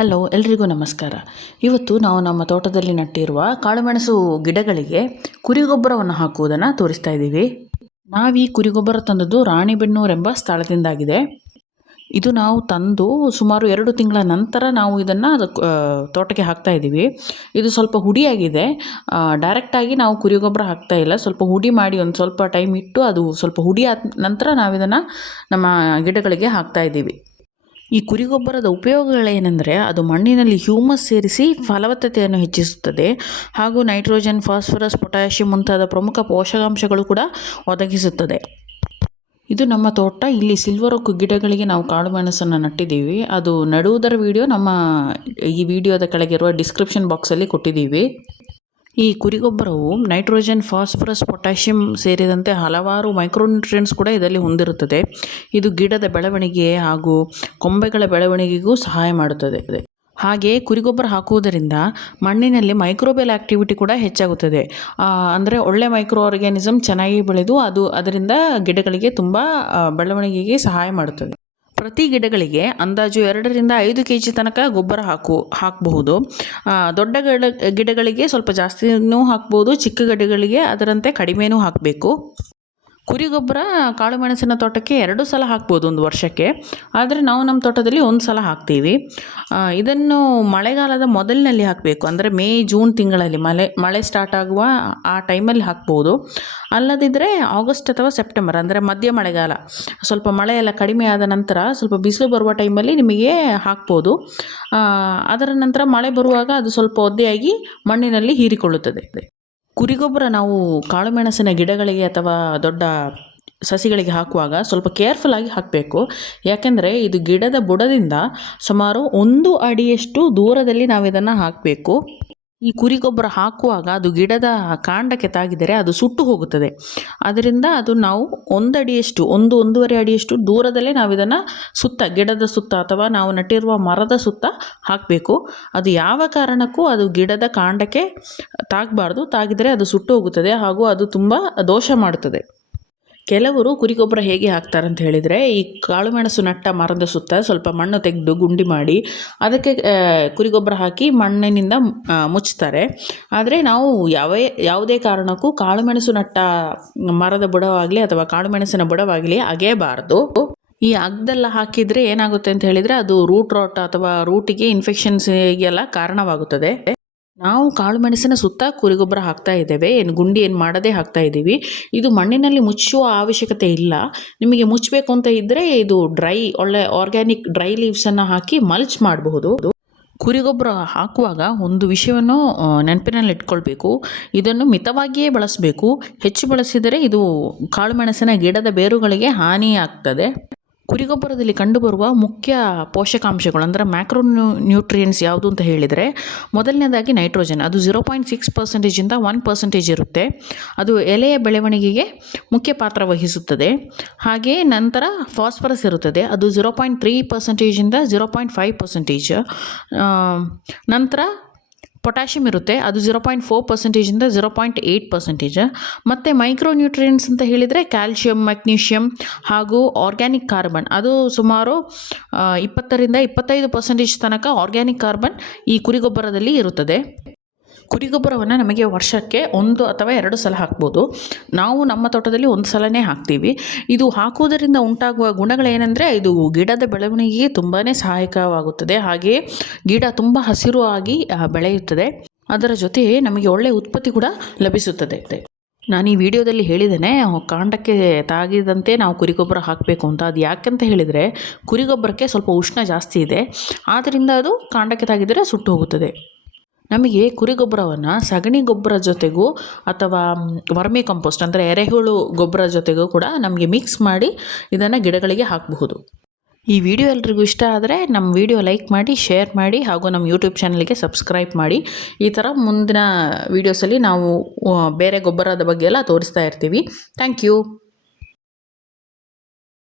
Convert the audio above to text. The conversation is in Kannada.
ಹಲೋ ಎಲ್ರಿಗೂ ನಮಸ್ಕಾರ. ಇವತ್ತು ನಾವು ನಮ್ಮ ತೋಟದಲ್ಲಿ ನಟ್ಟಿರುವ ಕಾಳುಮೆಣಸು ಗಿಡಗಳಿಗೆ ಕುರಿಗೊಬ್ಬರವನ್ನು ಹಾಕುವುದನ್ನು ತೋರಿಸ್ತಾ ಇದ್ದೀವಿ. ನಾವೀ ಕುರಿಗೊಬ್ಬರ ತಂದದ್ದು ರಾಣಿಬೆನ್ನೂರೆಂಬ ಸ್ಥಳದಿಂದಾಗಿದೆ. ಇದು ನಾವು ತಂದು ಸುಮಾರು ಎರಡು ತಿಂಗಳ ನಂತರ ನಾವು ಇದನ್ನು ತೋಟಕ್ಕೆ ಹಾಕ್ತಾ ಇದ್ದೀವಿ. ಇದು ಸ್ವಲ್ಪ ಹುಡಿಯಾಗಿದೆ. ಡೈರೆಕ್ಟಾಗಿ ನಾವು ಕುರಿ ಗೊಬ್ಬರ ಹಾಕ್ತಾ ಇಲ್ಲ. ಸ್ವಲ್ಪ ಹುಡಿ ಮಾಡಿ ಒಂದು ಸ್ವಲ್ಪ ಟೈಮ್ ಇಟ್ಟು ಅದು ಸ್ವಲ್ಪ ಹುಡಿ ನಂತರ ನಾವು ಇದನ್ನು ನಮ್ಮ ಗಿಡಗಳಿಗೆ ಹಾಕ್ತಾ ಇದ್ದೀವಿ. ಈ ಕುರಿ ಗೊಬ್ಬರದ ಉಪಯೋಗಗಳೇನೆಂದರೆ ಅದು ಮಣ್ಣಿನಲ್ಲಿ ಹ್ಯೂಮಸ್ ಸೇರಿಸಿ ಫಲವತ್ತತೆಯನ್ನು ಹೆಚ್ಚಿಸುತ್ತದೆ ಹಾಗೂ ನೈಟ್ರೋಜನ್, ಫಾಸ್ಫರಸ್, ಪೊಟ್ಯಾಷಿಯಂ ಮುಂತಾದ ಪ್ರಮುಖ ಪೋಷಕಾಂಶಗಳು ಕೂಡ ಒದಗಿಸುತ್ತದೆ. ಇದು ನಮ್ಮ ತೋಟ. ಇಲ್ಲಿ ಸಿಲ್ವರ್ ಒಕ್ಕು ಗಿಡಗಳಿಗೆ ನಾವು ಕಾಳು ಮೆಣಸನ್ನು ನಟ್ಟಿದ್ದೀವಿ. ಅದು ನಡುವುದರ ವಿಡಿಯೋ ನಮ್ಮ ಈ ವಿಡಿಯೋದ ಕೆಳಗಿರುವ ಡಿಸ್ಕ್ರಿಪ್ಷನ್ ಬಾಕ್ಸಲ್ಲಿ ಕೊಟ್ಟಿದ್ದೀವಿ. ಈ ಕುರಿಗೊಬ್ಬರವು ನೈಟ್ರೋಜನ್, ಫಾಸ್ಫರಸ್, ಪೊಟ್ಯಾಷಿಯಂ ಸೇರಿದಂತೆ ಹಲವಾರು ಮೈಕ್ರೋನ್ಯೂಟ್ರಿಯೆಂಟ್ಸ್ ಕೂಡ ಇದರಲ್ಲಿ ಹೊಂದಿರುತ್ತದೆ. ಇದು ಗಿಡದ ಬೆಳವಣಿಗೆ ಹಾಗೂ ಕೊಂಬೆಗಳ ಬೆಳವಣಿಗೆಗೂ ಸಹಾಯ ಮಾಡುತ್ತದೆ. ಹಾಗೆ ಕುರಿಗೊಬ್ಬರ ಹಾಕುವುದರಿಂದ ಮಣ್ಣಿನಲ್ಲಿ ಮೈಕ್ರೋಬೆಲ್ ಆಕ್ಟಿವಿಟಿ ಕೂಡ ಹೆಚ್ಚಾಗುತ್ತದೆ. ಅಂದರೆ ಒಳ್ಳೆ ಮೈಕ್ರೋ ಆರ್ಗ್ಯಾನಿಸಮ್ ಚೆನ್ನಾಗಿ ಬೆಳೆದು ಅದು ಅದರಿಂದ ಗಿಡಗಳಿಗೆ ತುಂಬ ಬೆಳವಣಿಗೆಗೆ ಸಹಾಯ ಮಾಡುತ್ತದೆ. ಪ್ರತಿ ಗಿಡಗಳಿಗೆ ಅಂದಾಜು ಎರಡರಿಂದ ಐದು ಕೆ ಜಿ ತನಕ ಗೊಬ್ಬರ ಹಾಕು, ಹಾಕಬಹುದು. ದೊಡ್ಡ ಗಿಡ, ಗಿಡಗಳಿಗೆ ಸ್ವಲ್ಪ ಜಾಸ್ತಿನೂ ಹಾಕ್ಬೋದು, ಚಿಕ್ಕ ಗಿಡಗಳಿಗೆ ಅದರಂತೆ ಕಡಿಮೆನೂ ಹಾಕಬೇಕು. ಕುರಿ ಗೊಬ್ಬರ ಕಾಳು ಮೆಣಸಿನ ತೋಟಕ್ಕೆ ಎರಡು ಸಲ ಹಾಕ್ಬೋದು ಒಂದು ವರ್ಷಕ್ಕೆ. ಆದರೆ ನಾವು ನಮ್ಮ ತೋಟದಲ್ಲಿ ಒಂದು ಸಲ ಹಾಕ್ತೀವಿ. ಇದನ್ನು ಮಳೆಗಾಲದ ಮೊದಲಿನಲ್ಲಿ ಹಾಕಬೇಕು. ಅಂದರೆ ಮೇ, ಜೂನ್ ತಿಂಗಳಲ್ಲಿ ಮಳೆ ಮಳೆ ಸ್ಟಾರ್ಟ್ ಆಗುವ ಆ ಟೈಮಲ್ಲಿ ಹಾಕ್ಬೋದು. ಅಲ್ಲದಿದ್ದರೆ ಆಗಸ್ಟ್ ಅಥವಾ ಸೆಪ್ಟೆಂಬರ್, ಅಂದರೆ ಮಧ್ಯ ಮಳೆಗಾಲ. ಸ್ವಲ್ಪ ಮಳೆ ಎಲ್ಲ ಕಡಿಮೆ ಆದ ನಂತರ ಸ್ವಲ್ಪ ಬಿಸಿಲು ಬರುವ ಟೈಮಲ್ಲಿ ನಿಮಗೆ ಹಾಕ್ಬೋದು. ಅದರ ನಂತರ ಮಳೆ ಬರುವಾಗ ಅದು ಸ್ವಲ್ಪ ಒದ್ದೆಯಾಗಿ ಮಣ್ಣಿನಲ್ಲಿ ಹೀರಿಕೊಳ್ಳುತ್ತದೆ. ಕುರಿಗೊಬ್ಬರ ನಾವು ಕಾಳುಮೆಣಸಿನ ಗಿಡಗಳಿಗೆ ಅಥವಾ ದೊಡ್ಡ ಸಸಿಗಳಿಗೆ ಹಾಕುವಾಗ ಸ್ವಲ್ಪ ಕೇರ್ಫುಲ್ಲಾಗಿ ಹಾಕಬೇಕು. ಯಾಕೆಂದರೆ ಇದು ಗಿಡದ ಬುಡದಿಂದ ಸುಮಾರು ಒಂದು ಅಡಿಯಷ್ಟು ದೂರದಲ್ಲಿ ನಾವು ಇದನ್ನು ಹಾಕಬೇಕು. ಈ ಕುರಿ ಗೊಬ್ಬರ ಹಾಕುವಾಗ ಅದು ಗಿಡದ ಕಾಂಡಕ್ಕೆ ತಾಗಿದರೆ ಅದು ಸುಟ್ಟು ಹೋಗುತ್ತದೆ. ಅದರಿಂದ ಅದು ನಾವು ಒಂದು ಅಡಿಯಷ್ಟು ಒಂದು ಒಂದೂವರೆ ಅಡಿಯಷ್ಟು ದೂರದಲ್ಲೇ ನಾವು ಇದನ್ನು ಸುತ್ತ, ಗಿಡದ ಸುತ್ತ ಅಥವಾ ನಾವು ನಟ್ಟಿರುವ ಮರದ ಸುತ್ತ ಹಾಕಬೇಕು. ಅದು ಯಾವ ಕಾರಣಕ್ಕೂ ಅದು ಗಿಡದ ಕಾಂಡಕ್ಕೆ ತಾಗಬಾರ್ದು. ತಾಗಿದರೆ ಅದು ಸುಟ್ಟು ಹೋಗುತ್ತದೆ ಹಾಗೂ ಅದು ತುಂಬ ದೋಷ ಮಾಡುತ್ತದೆ ಕೆಲವರು ಕುರಿ ಗೊಬ್ಬರ ಹೇಗೆ ಹಾಕ್ತಾರೆ ಅಂತ ಹೇಳಿದರೆ, ಈ ಕಾಳುಮೆಣಸು ನಟ್ಟ ಮರದ ಸುತ್ತ ಸ್ವಲ್ಪ ಮಣ್ಣು ತೆಗೆದು ಗುಂಡಿ ಮಾಡಿ ಅದಕ್ಕೆ ಕುರಿ ಗೊಬ್ಬರ ಹಾಕಿ ಮಣ್ಣಿನಿಂದ ಮುಚ್ತಾರೆ. ಆದರೆ ನಾವು ಯಾವ, ಯಾವುದೇ ಕಾರಣಕ್ಕೂ ಕಾಳುಮೆಣಸು ನಟ್ಟ ಮರದ ಬುಡವಾಗಲಿ ಅಥವಾ ಕಾಳುಮೆಣಸಿನ ಬುಡವಾಗಲಿ ಅಗೆಯಬಾರ್ದು. ಈ ಅಗ್ದೆಲ್ಲ ಹಾಕಿದರೆ ಏನಾಗುತ್ತೆ ಅಂತ ಹೇಳಿದರೆ ಅದು ರೂಟ್ ರಾಟ್ ಅಥವಾ ರೂಟಿಗೆ ಇನ್ಫೆಕ್ಷನ್ಸ್ಗೆಲ್ಲ ಕಾರಣವಾಗುತ್ತದೆ. ನಾವು ಕಾಳು ಮೆಣಸಿನ ಸುತ್ತ ಕುರಿಗೊಬ್ಬರ ಹಾಕ್ತಾ ಇದ್ದೇವೆ. ಏನು ಗುಂಡಿ ಏನು ಮಾಡದೇ ಹಾಕ್ತಾ ಇದ್ದೀವಿ. ಇದು ಮಣ್ಣಿನಲ್ಲಿ ಮುಚ್ಚುವ ಅವಶ್ಯಕತೆ ಇಲ್ಲ. ನಿಮಗೆ ಮುಚ್ಚಬೇಕು ಅಂತ ಇದ್ದರೆ ಇದು ಡ್ರೈ ಒಳ್ಳೆ ಆರ್ಗ್ಯಾನಿಕ್ ಡ್ರೈ ಲೀವ್ಸನ್ನು ಹಾಕಿ ಮಲ್ಚ್ ಮಾಡಬಹುದು. ಕುರಿಗೊಬ್ಬರ ಹಾಕುವಾಗ ಒಂದು ವಿಷಯವನ್ನು ನೆನಪಿನಲ್ಲಿ ಇಟ್ಕೊಳ್ಬೇಕು. ಇದನ್ನು ಮಿತವಾಗಿಯೇ ಬಳಸಬೇಕು. ಹೆಚ್ಚು ಬಳಸಿದರೆ ಇದು ಕಾಳುಮೆಣಸಿನ ಗಿಡದ ಬೇರುಗಳಿಗೆ ಹಾನಿ ಆಗ್ತದೆ ಕುರಿಗೊಬ್ಬರದಲ್ಲಿ ಕಂಡುಬರುವ ಮುಖ್ಯ ಪೋಷಕಾಂಶಗಳು ಅಂದರೆ ಮ್ಯಾಕ್ರೋ ನ್ಯೂಟ್ರಿಯೆಂಟ್ಸ್ ಯಾವುದು ಅಂತ ಹೇಳಿದರೆ, ಮೊದಲನೇದಾಗಿ ನೈಟ್ರೋಜನ್ ಅದು ಝೀರೋ ಪಾಯಿಂಟ್ ಸಿಕ್ಸ್ ಪರ್ಸೆಂಟೇಜಿಂದ ಒನ್ ಪರ್ಸೆಂಟೇಜ್ ಇರುತ್ತೆ. ಅದು ಎಲೆಯ ಬೆಳವಣಿಗೆಗೆ ಮುಖ್ಯ ಪಾತ್ರ ವಹಿಸುತ್ತದೆ. ಹಾಗೆಯೇ ನಂತರ ಫಾಸ್ಫರಸ್ ಇರುತ್ತದೆ. ಅದು ಝೀರೋ ಪಾಯಿಂಟ್ ತ್ರೀ ಪರ್ಸೆಂಟೇಜಿಂದ ಝೀರೋ ಪಾಯಿಂಟ್ ಫೈವ್ ಪರ್ಸೆಂಟೇಜ್ ನಂತರ ಪೊಟ್ಯಾಷಿಯಮ್ ಇರುತ್ತೆ. ಅದು ಝೀರೋ ಪಾಯಿಂಟ್ ಫೋರ್ ಪರ್ಸೆಂಟೇಜಿಂದ ಝೀರೋ ಪಾಯಿಂಟ್ ಏಯ್ಟ್ ಪರ್ಸೆಂಟೇಜ್ ಮತ್ತು ಮೈಕ್ರೋ ನ್ಯೂಟ್ರಿಯೆಂಟ್ಸ್ ಅಂತ ಹೇಳಿದರೆ ಕ್ಯಾಲ್ಶಿಯಂ ಮೆಗ್ನೀಷಿಯಮ್ ಹಾಗೂ ಆರ್ಗ್ಯಾನಿಕ್ ಕಾರ್ಬನ್ ಅದು ಸುಮಾರು ಇಪ್ಪತ್ತರಿಂದ ಇಪ್ಪತ್ತೈದು ಪರ್ಸೆಂಟೇಜ್ ತನಕ ಆರ್ಗ್ಯಾನಿಕ್ ಕಾರ್ಬನ್ ಈ ಕುರಿಗೊಬ್ಬರದಲ್ಲಿ ಇರುತ್ತದೆ. ಕುರಿಗೊಬ್ಬರವನ್ನು ನಮಗೆ ವರ್ಷಕ್ಕೆ ಒಂದು ಅಥವಾ ಎರಡು ಸಲ ಹಾಕ್ಬೋದು. ನಾವು ನಮ್ಮ ತೋಟದಲ್ಲಿ ಒಂದು ಸಲನೇ ಹಾಕ್ತೀವಿ. ಇದು ಹಾಕುವುದರಿಂದ ಉಂಟಾಗುವ ಗುಣಗಳೇನೆಂದರೆ ಇದು ಗಿಡದ ಬೆಳವಣಿಗೆಗೆ ತುಂಬಾ ಸಹಾಯಕವಾಗುತ್ತದೆ. ಹಾಗೆಯೇ ಗಿಡ ತುಂಬ ಹಸಿರು ಆಗಿ ಬೆಳೆಯುತ್ತದೆ. ಅದರ ಜೊತೆ ನಮಗೆ ಒಳ್ಳೆಯ ಉತ್ಪತ್ತಿ ಕೂಡ ಲಭಿಸುತ್ತದೆ. ನಾನು ಈ ವಿಡಿಯೋದಲ್ಲಿ ಹೇಳಿದ್ದೇನೆ ಕಾಂಡಕ್ಕೆ ತಾಗಿದಂತೆ ನಾವು ಕುರಿಗೊಬ್ಬರ ಹಾಕಬೇಕು ಅಂತ. ಅದು ಯಾಕೆಂತ ಹೇಳಿದರೆ, ಕುರಿಗೊಬ್ಬರಕ್ಕೆ ಸ್ವಲ್ಪ ಉಷ್ಣ ಜಾಸ್ತಿ ಇದೆ. ಆದ್ದರಿಂದ ಅದು ಕಾಂಡಕ್ಕೆ ತಾಗಿದರೆ ಸುಟ್ಟು ಹೋಗುತ್ತದೆ. ನಮಗೆ ಕುರಿ ಗೊಬ್ಬರವನ್ನು ಸಗಣಿ ಗೊಬ್ಬರ ಜೊತೆಗೂ ಅಥವಾ ವರ್ಮಿ ಕಂಪೋಸ್ಟ್ ಅಂದರೆ ಎರೆಹುಳು ಗೊಬ್ಬರ ಜೊತೆಗೂ ಕೂಡ ನಮಗೆ ಮಿಕ್ಸ್ ಮಾಡಿ ಇದನ್ನು ಗಿಡಗಳಿಗೆ ಹಾಕಬಹುದು. ಈ ವಿಡಿಯೋ ಎಲ್ರಿಗೂ ಇಷ್ಟ ಆದರೆ ನಮ್ಮ ವಿಡಿಯೋ ಲೈಕ್ ಮಾಡಿ, ಶೇರ್ ಮಾಡಿ ಹಾಗೂ ನಮ್ಮ ಯೂಟ್ಯೂಬ್ ಚಾನಲ್ಗೆ ಸಬ್ಸ್ಕ್ರೈಬ್ ಮಾಡಿ. ಈ ಥರ ಮುಂದಿನ ವೀಡಿಯೋಸಲ್ಲಿ ನಾವು ಬೇರೆ ಗೊಬ್ಬರದ ಬಗ್ಗೆ ಎಲ್ಲ ತೋರಿಸ್ತಾ ಇರ್ತೀವಿ. Thank you